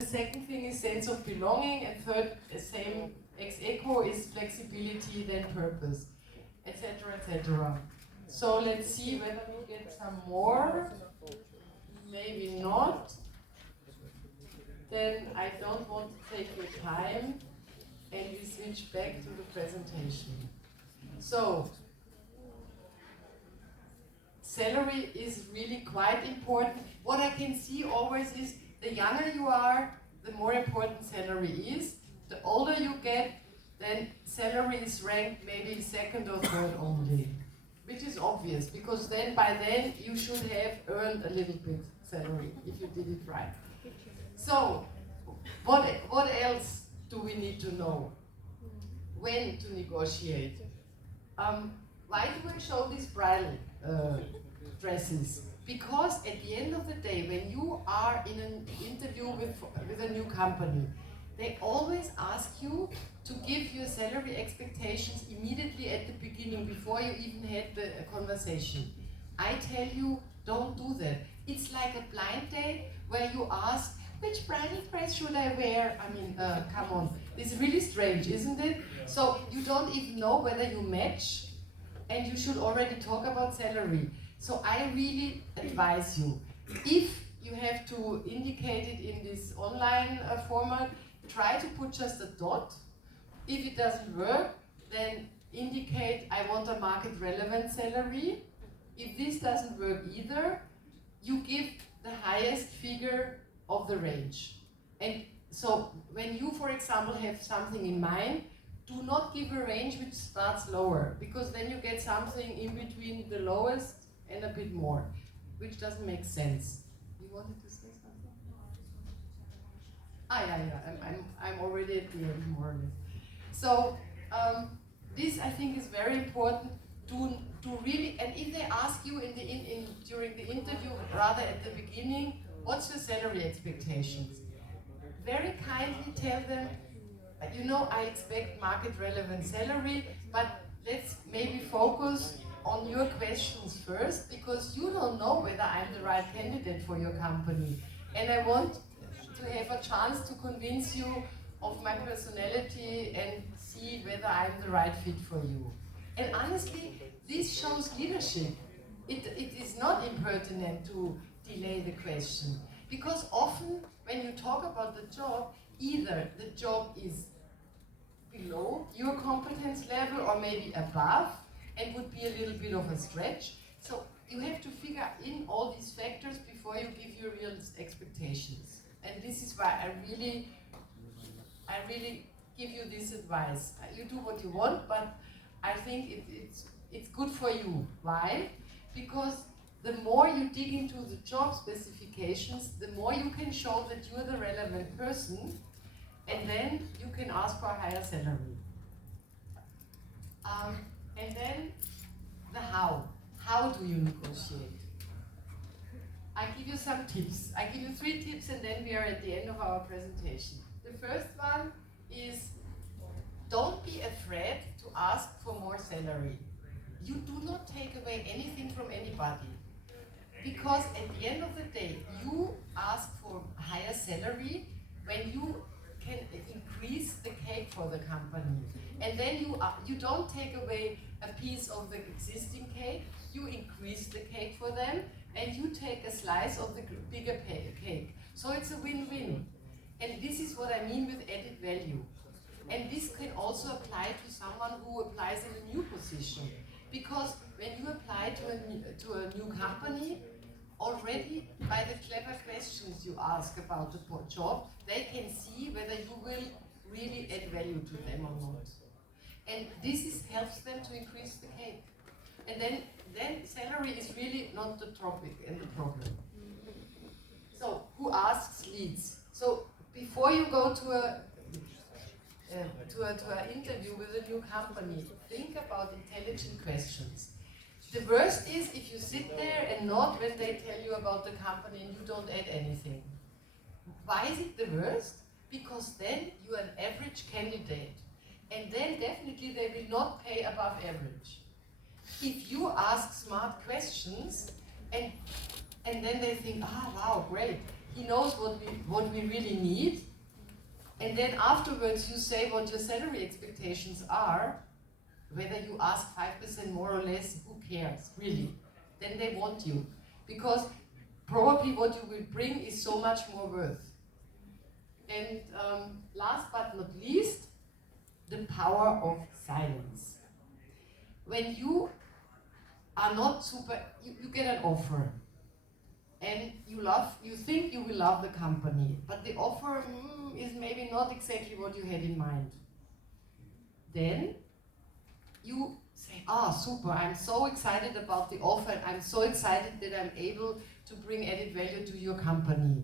The second thing is sense of belonging, and third, same ex echo is flexibility, then purpose, etc., etc. So let's see whether we get some more. Maybe not. Then I don't want to take your time, and we switch back to the presentation. So, salary is really quite important. What I can see always is the younger you are, the more important salary is. The older you get, then salary is ranked maybe second or third only, which is obvious because then by then you should have earned a little bit salary if you did it right. So, what else do we need to know? When to negotiate? Why do I show these bridal dresses? Because at the end of the day, when you are in an interview with a new company, they always ask you to give your salary expectations immediately at the beginning, before you even had the conversation. I tell you, don't do that. It's like a blind date where you ask, which bridal dress should I wear? I mean, come on. It's really strange, isn't it? So you don't even know whether you match, and you should already talk about salary. So I really advise you, if you have to indicate it in this online format, try to put just a dot. If it doesn't work, then indicate I want a market relevant salary. If this doesn't work either, you give the highest figure of the range. And so when you, for example, have something in mind, do not give a range which starts lower, because then you get something in between the lowest and a bit more, which doesn't make sense. You wanted to say something? Yeah. I'm already at the end, more or less. So this I think is very important to really, and if they ask you during the interview, rather at the beginning, what's your salary expectations? Very kindly tell them, you know, I expect market relevant salary, but let's maybe focus on your questions first, because you don't know whether I'm the right candidate for your company. And I want to have a chance to convince you of my personality and see whether I'm the right fit for you. And honestly, this shows leadership. It is not impertinent to delay the question, because often when you talk about the job, either the job is below your competence level or maybe above and would be a little bit of a stretch. So you have to figure in all these factors before you give your real expectations. And this is why I really give you this advice. You do what you want, but I think it's good for you. Why? Because the more you dig into the job specifications, the more you can show that you're the relevant person, and then you can ask for a higher salary. And then the how. How do you negotiate? I give you some tips. I give you 3 tips, and then we are at the end of our presentation. The first one is, don't be afraid to ask for more salary. You do not take away anything from anybody, because at the end of the day, you ask for higher salary when you can increase the cake for the company. And then you don't take away a piece of the existing cake, you increase the cake for them, and you take a slice of the bigger cake. So it's a win-win. And this is what I mean with added value. And this can also apply to someone who applies in a new position. Because when you apply to a new company, already by the clever questions you ask about the job, they can see whether you will really add value to them or not. And this helps them to increase the cake. And then salary is really not the topic and the problem. So who asks leads? So before you go to an interview with a new company, think about intelligent questions. The worst is if you sit there and nod when they tell you about the company and you don't add anything. Why is it the worst? Because then you are an average candidate. And then definitely they will not pay above average. If you ask smart questions and then they think, wow, great, he knows what we really need. And then afterwards you say what your salary expectations are. Whether you ask 5% more or less, who cares, really? Then they want you. Because probably what you will bring is so much more worth. And last but not least, the power of silence. When you are not super, you get an offer. And you think you will love the company, but the offer is maybe not exactly what you had in mind. Then you say, super, I'm so excited about the offer, and I'm so excited that I'm able to bring added value to your company.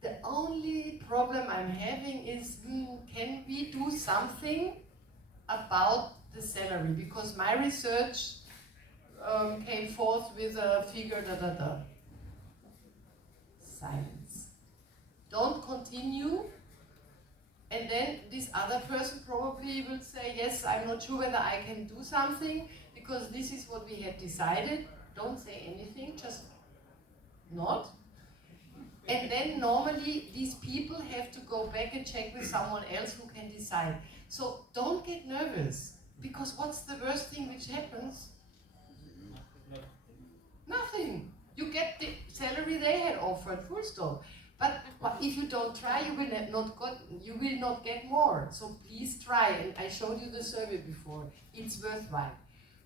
The only problem I'm having is, can we do something about the salary? Because my research came forth with a figure, Silence. Don't continue, and then this other person probably will say, yes, I'm not sure whether I can do something, because this is what we had decided. Don't say anything, just nod. And then normally these people have to go back and check with someone else who can decide. So don't get nervous, because what's the worst thing which happens? Nothing. You get the salary they had offered, full stop. But if you don't try, you will not get more. So please try. And I showed you the survey before. It's worthwhile.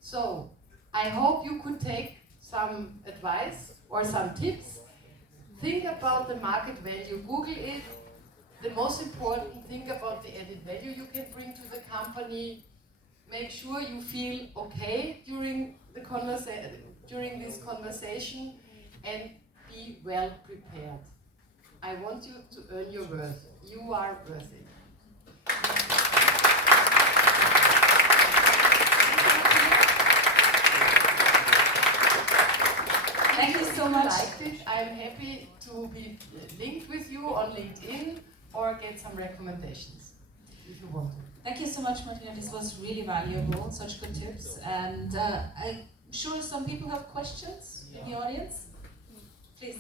So I hope you could take some advice or some tips. Think about the market value. Google it. The most important, think about the added value you can bring to the company. Make sure you feel okay during this conversation, and be well prepared. I want you to earn your worth. You are worth it. Thank you so much. I'm happy to be linked with you on LinkedIn or get some recommendations if you want to. Thank you so much, Martina. This was really valuable, such good tips. And I'm sure some people have questions in the audience. Please.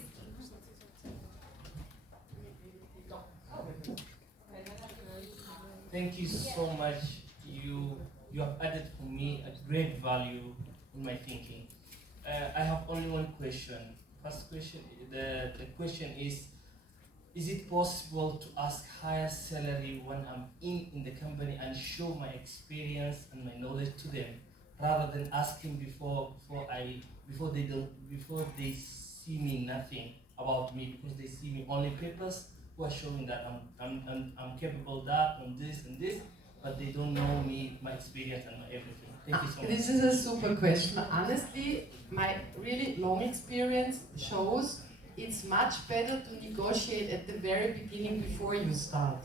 Thank you so much. You have added for me a great value in my thinking. I have only one question. First question, the question is it possible to ask higher salary when I'm in the company and show my experience and my knowledge to them, rather than asking before they see me nothing about me, because they see me only papers who are showing that I'm capable of that and this, but they don't know me, my experience and my everything. Thank you so much. This is a super question. Honestly, my really long experience shows it's much better to negotiate at the very beginning before you start.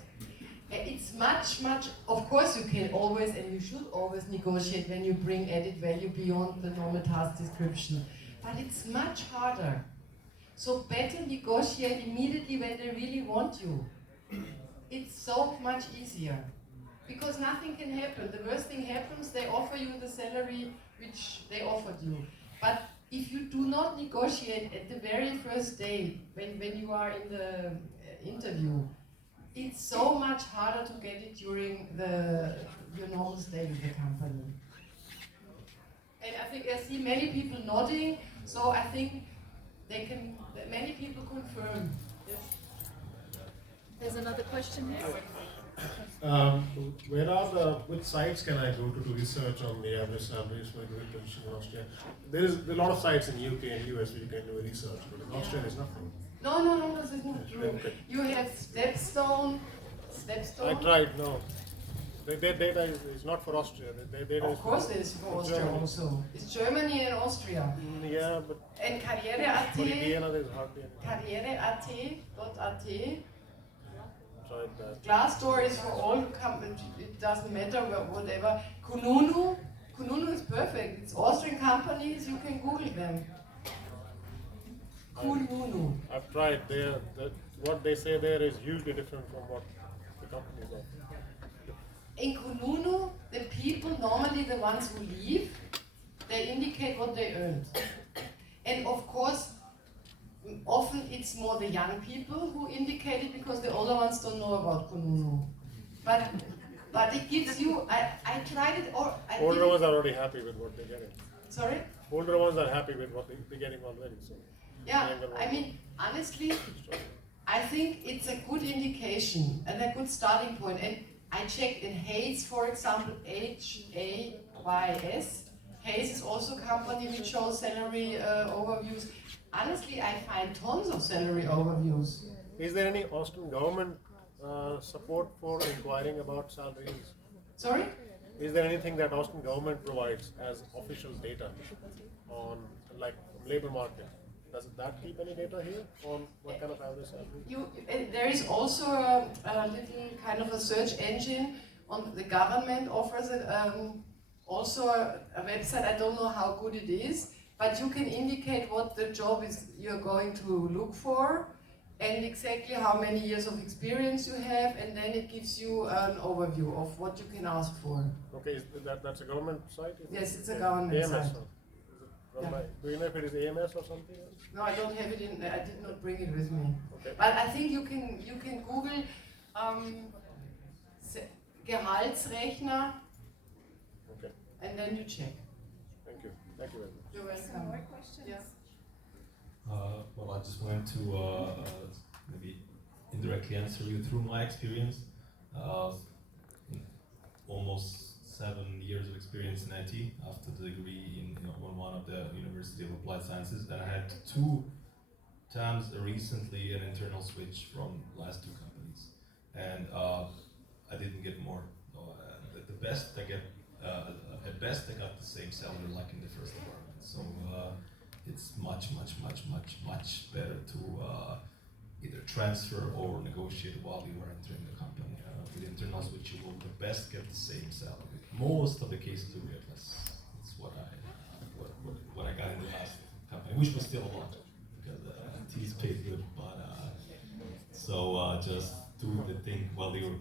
It's much, of course you can always and you should always negotiate when you bring added value beyond the normal task description. But it's much harder. So better negotiate immediately when they really want you. It's so much easier. Because nothing can happen. The worst thing happens, they offer you the salary which they offered you. But if you do not negotiate at the very first day, when you are in the interview, it's so much harder to get it during your normal stay with the company. And I think I see many people nodding, so I think many people confirm. Yes. There's another question here. Which sites can I go to do research on the average salaries for a great position in Austria? There's a lot of sites in UK and US where you can do research, but in Austria there's nothing. No, this is not true. Okay. You have Stepstone. I tried, no. Their data is not for Austria. Their data Of course it is for Austria Germany. Also. It's Germany and Austria. Yeah, but And for Karriere.at, Vienna there's hardly any. Karriere.at, Tried that. Glassdoor is for all companies, it doesn't matter, whatever. Kununu is perfect. It's Austrian companies, you can Google them. Kununu. I've tried. What they say there is hugely different from what the companies are. In Kununu, the people, normally the ones who leave, they indicate what they earned. And of course, often it's more the young people who indicate it because the older ones don't know about Kununu. But it gives you, I tried it or I Older ones are already happy with what they're getting. Sorry? Older ones are happy with what they're getting already. So Yeah, I mean, honestly, I think it's a good indication and a good starting point. And I checked in Hayes, for example, Hays. Hayes is also a company which shows salary overviews. Honestly, I find tons of salary overviews. is there any Austrian government support for inquiring about salaries? Sorry? Is there anything that Austrian government provides as official data on like labor market? Does that keep any data here on what kind of average salary? There is also a little kind of a search engine on the government offers it, also a website. I don't know how good it is, but you can indicate what the job is you're going to look for and exactly how many years of experience you have, and then it gives you an overview of what you can ask for. Okay, that's a government site? Yes, it's a government AMS, site. Yeah. Do you know if it is AMS or something else? No, I don't have it in. I did not bring it with me. Okay. But I think you can Google Gehaltsrechner, Okay. and then you check. Thank you. Thank you very much. You're welcome. Some more questions? Yeah. Well, I just wanted to maybe indirectly answer you through my experience. Almost 7 years of experience in IT after the degree on one of the University of Applied Sciences, and I had 2 times recently an internal switch from last 2 companies, and I didn't get more. At the best, I get at best I got the same salary like in the first environment. So it's much better to either transfer or negotiate while you are entering the company. With internal switch, you will the best get the same salary. Most of the cases you get less. That's what I got in the last company, which was still a lot because T's paid good. But so just do the thing while you're